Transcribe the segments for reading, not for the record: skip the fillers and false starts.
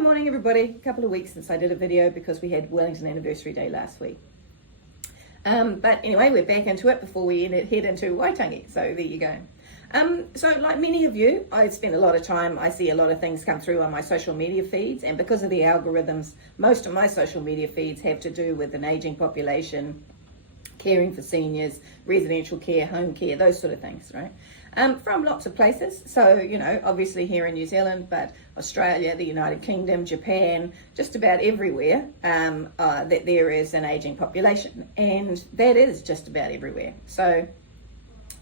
Good morning, everybody. A couple of weeks since I did a video because we had Wellington Anniversary Day last week. But anyway, we're back into it before we head into Waitangi. So there you go. So like many of you, I spend a lot of time, I see a lot of things come through on my social media feeds, and because of the algorithms, most of my social media feeds have to do with an aging population, caring for seniors, residential care, home care, those sort of things, right? From lots of places. So, you know, obviously here in New Zealand, but Australia, the United Kingdom, Japan, just about everywhere, that there is an aging population. And that is just about everywhere. So,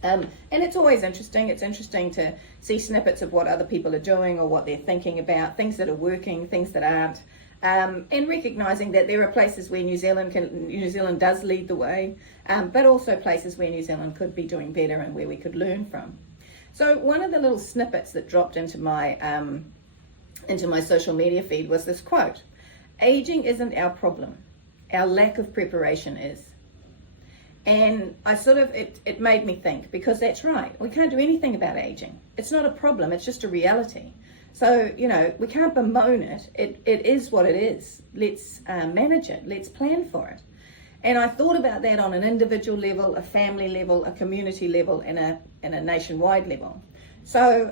and it's always interesting. It's interesting to see snippets of what other people are doing or what they're thinking about, things that are working, things that aren't. And recognising that there are places where New Zealand does lead the way, but also places where New Zealand could be doing better and where we could learn from. So one of the little snippets that dropped into my social media feed was this quote: "Aging isn't our problem, our lack of preparation is." And I it made me think, because that's right, we can't do anything about aging. It's not a problem, it's just a reality. So, you know, we can't bemoan it. It is what it is. Let's manage it. Let's plan for it. And I thought about that on an individual level, a family level, a community level, and a nationwide level. So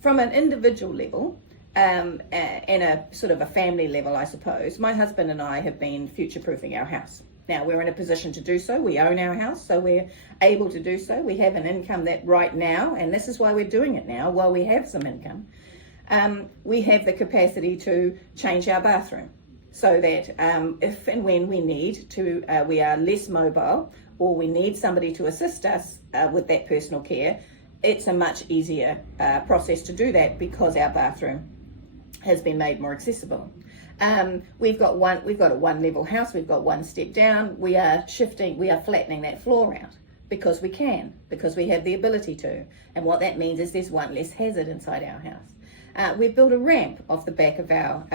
from an individual level and a sort of a family level, I suppose, my husband and I have been future-proofing our house. Now, we're in a position to do so. We own our house, so we're able to do so. We have an income that right now, and this is why we're doing it now, while we have some income, we have the capacity to change our bathroom so that if and when we need to, we are less mobile or we need somebody to assist us with that personal care, it's a much easier process to do that because our bathroom has been made more accessible. We've got a one-level house. We've got one step down. We are flattening that floor out because we have the ability to. And what that means is there's one less hazard inside our house. We've built a ramp off the back of our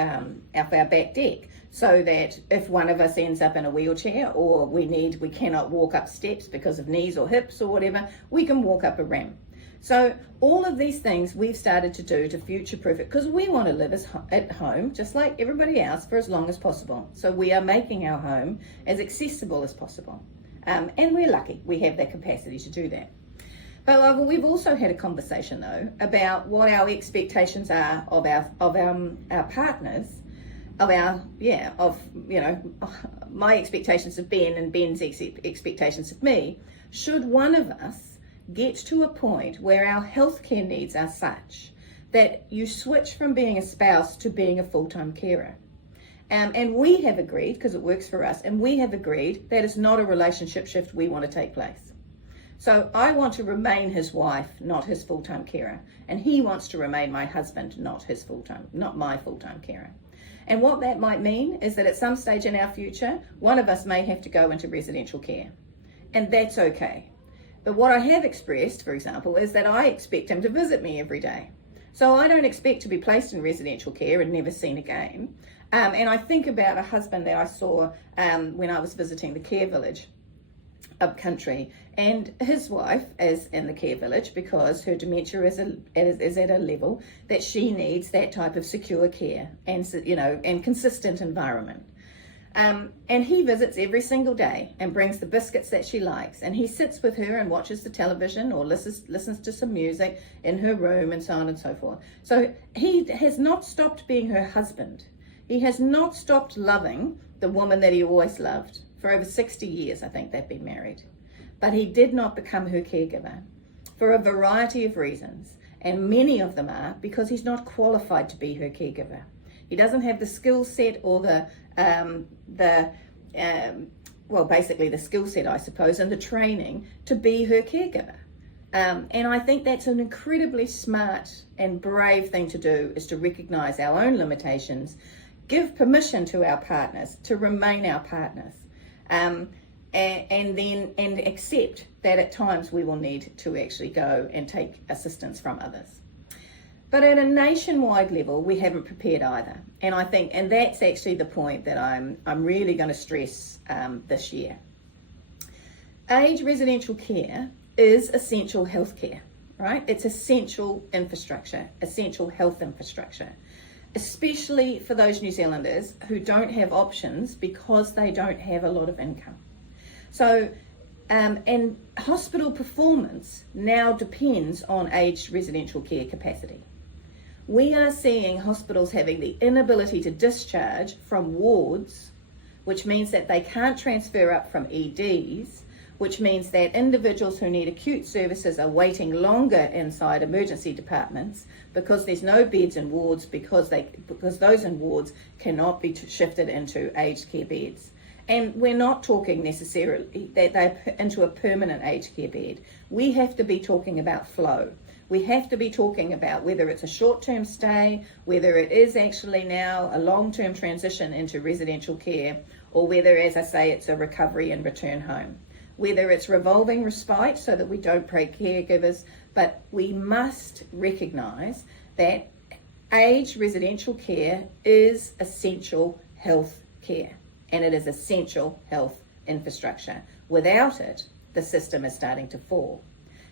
back deck so that if one of us ends up in a wheelchair or we cannot walk up steps because of knees or hips or whatever, we can walk up a ramp. So all of these things we've started to do to future-proof it because we want to live at home just like everybody else for as long as possible. So we are making our home as accessible as possible. And we're lucky we have that capacity to do that. But we've also had a conversation though about what our expectations are of our partners, my expectations of Ben and Ben's expectations of me. Should one of us get to a point where our healthcare needs are such that you switch from being a spouse to being a full-time carer. And we have agreed, because it works for us, and we have agreed that it's not a relationship shift we want to take place. So I want to remain his wife, not his full-time carer. And he wants to remain my husband, not my full-time carer. And what that might mean is that at some stage in our future, one of us may have to go into residential care. And that's okay. But what I have expressed, for example, is that I expect him to visit me every day. So I don't expect to be placed in residential care and never seen again. And I think about a husband that I saw when I was visiting the care village up country, and his wife is in the care village because her dementia is at a level that she needs that type of secure care and consistent environment. And he visits every single day and brings the biscuits that she likes, and he sits with her and watches the television or listens to some music in her room and so on and so forth. So he has not stopped being her husband. He has not stopped loving the woman that he always loved. For over 60 years, I think they've been married. But he did not become her caregiver for a variety of reasons. And many of them are because he's not qualified to be her caregiver. He doesn't have the skill set or basically the skill set, I suppose, and the training to be her caregiver. And I think that's an incredibly smart and brave thing to do, is to recognize our own limitations, give permission to our partners to remain our partners. And accept that at times we will need to actually go and take assistance from others. But at a nationwide level, we haven't prepared either. And that's actually the point that I'm really going to stress this year. Aged residential care is essential healthcare, right? It's essential infrastructure, essential health infrastructure. especially for those New Zealanders who don't have options because they don't have a lot of income. So, and hospital performance now depends on aged residential care capacity. We are seeing hospitals having the inability to discharge from wards, which means that they can't transfer up from EDs, which means that individuals who need acute services are waiting longer inside emergency departments because there's no beds in wards because those in wards cannot be shifted into aged care beds. And we're not talking necessarily that they're into a permanent aged care bed. We have to be talking about flow. We have to be talking about whether it's a short-term stay, whether it is actually now a long-term transition into residential care, or whether, as I say, it's a recovery and return home. Whether it's revolving respite so that we don't break caregivers, but we must recognise that aged residential care is essential health care, and it is essential health infrastructure. Without it, the system is starting to fall.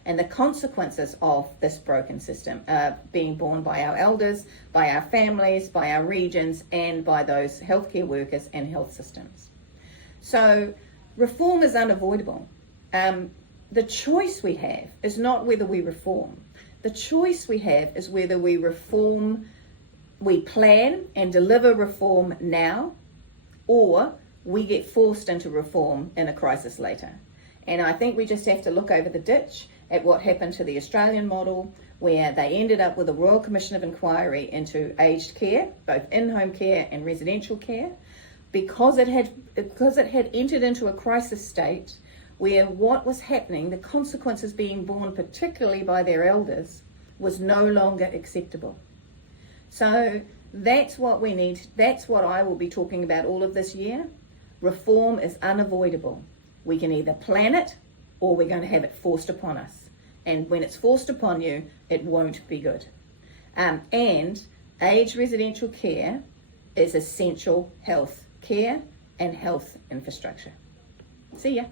And the consequences of this broken system are being borne by our elders, by our families, by our regions, and by those healthcare workers and health systems. So reform is unavoidable. The choice we have is not whether we reform. The choice we have is whether we reform, we plan and deliver reform now, or we get forced into reform in a crisis later. And I think we just have to look over the ditch at what happened to the Australian model, where they ended up with a Royal Commission of Inquiry into aged care, both in-home care and residential care, because it had entered into a crisis state where what was happening, the consequences being borne particularly by their elders, was no longer acceptable. So that's what we need. That's what I will be talking about all of this year. Reform is unavoidable. We can either plan it or we're going to have it forced upon us. And when it's forced upon you, it won't be good. And aged residential care is essential health care and health infrastructure. See ya.